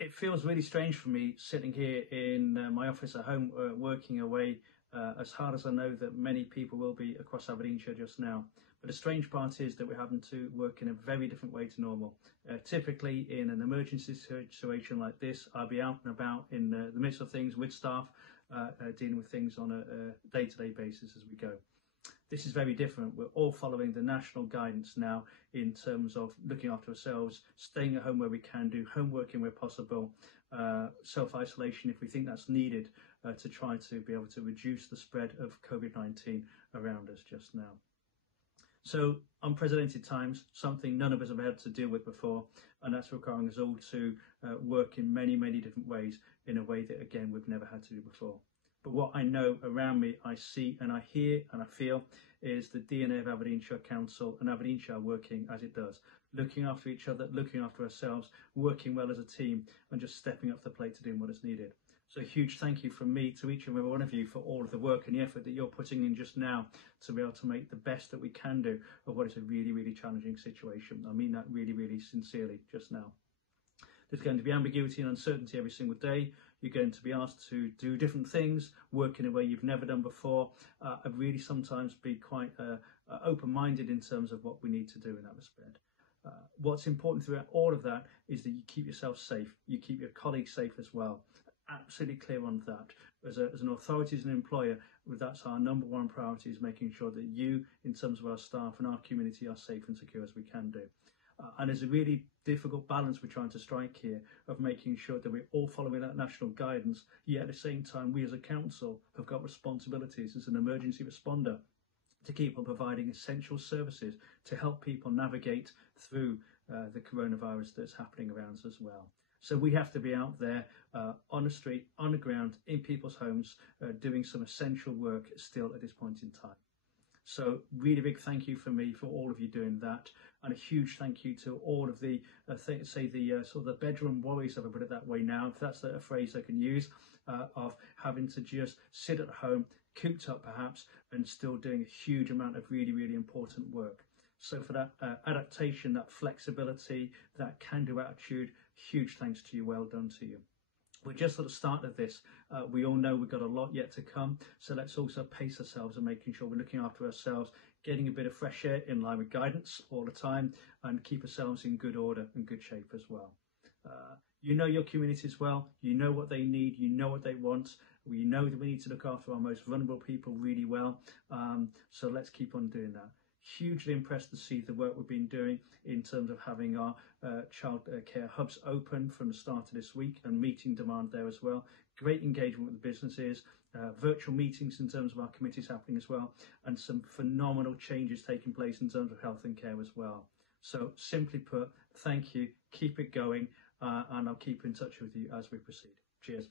It feels really strange for me sitting here in my office at home, working away as hard as I know that many people will be across Aberdeenshire just now. But the strange part is that we're having to work in a very different way to normal. Typically, in an emergency situation like this, I'll be out and about in the midst of things with staff, dealing with things on a day-to-day basis as we go. This is very different. We're all following the national guidance now in terms of looking after ourselves, staying at home where we can, do home working where possible, self-isolation if we think that's needed, to try to be able to reduce the spread of COVID-19 around us just now. So unprecedented times, something none of us have had to deal with before, and that's requiring us all to work in many, many different ways in a way that, again, we've never had to do before. But what I know around me, I see and I hear and I feel is the DNA of Aberdeenshire Council and Aberdeenshire working as it does, looking after each other, looking after ourselves, working well as a team, and just stepping up to the plate to do what is needed. So a huge thank you from me to each and every one of you for all of the work and the effort that you're putting in just now to be able to make the best that we can do of what is a really, really challenging situation. I mean that really, really sincerely just now. There's going to be ambiguity and uncertainty every single day. You're going to be asked to do different things, work in a way you've never done before. I'd really sometimes be quite open-minded in terms of what we need to do in that respect. What's important throughout all of that is that you keep yourself safe, you keep your colleagues safe as well. Absolutely clear on that. As an authority, as an employer, that's our number one priority, is making sure that you, in terms of our staff and our community, are safe and secure as we can do. And there's a really difficult balance we're trying to strike here of making sure that we're all following that national guidance, yet at the same time we as a council have got responsibilities as an emergency responder to keep on providing essential services to help people navigate through the coronavirus that's happening around us as well. So we have to be out there on the street, on the ground, in people's homes, doing some essential work still at this point in time. So really big thank you from me for all of you doing that, and a huge thank you to all of the, sort of the bedroom warriors, if I put it that way now, if that's a phrase I can use, of having to just sit at home, cooped up perhaps, and still doing a huge amount of really, really important work. So for that adaptation, that flexibility, that can-do attitude, huge thanks to you, well done to you. We're just at the start of this. We all know we've got a lot yet to come, so let's also pace ourselves and making sure we're looking after ourselves, getting a bit of fresh air in line with guidance all the time, and keep ourselves in good order and good shape as well. You know your communities well, you know what they need, you know what they want. We know that we need to look after our most vulnerable people really well, so let's keep on doing that. Hugely impressed to see the work we've been doing in terms of having our child care hubs open from the start of this week and meeting demand there as well. Great engagement with the businesses, virtual meetings in terms of our committees happening as well, and some phenomenal changes taking place in terms of health and care as well. So simply put, thank you, keep it going, and I'll keep in touch with you as we proceed. Cheers.